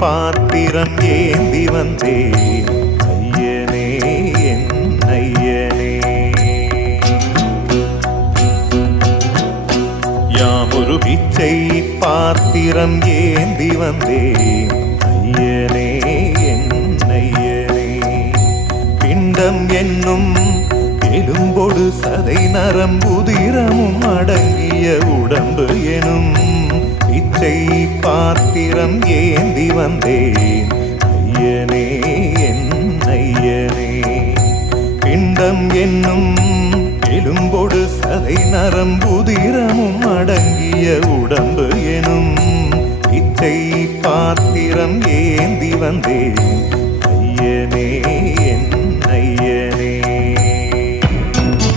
பாத்திரம் ஏந்தி வந்தேன் ஐயனே என் ஐயனே. யாமொரு பிச்சை பாத்திரம் ஏந்தி வந்தேன் ஐயனே என் ஐயனே. பிண்டம் என்னும் எலும்பொடு சதை நரம்புதிரமும் அடங்கிய உடம்பு எனும் பிச்சை பாத்திரம் ஏந்தி வந்தேன் ஐயனே என் ஐயனே. பிண்டம் என்னும் எலும்பொடு சதை நரம்புதிரமும் அடங்கிய உடம்பு எனும் பிச்சை பாத்திரம் ஏந்தி வந்தேன் ஐயனே என் ஐயனே.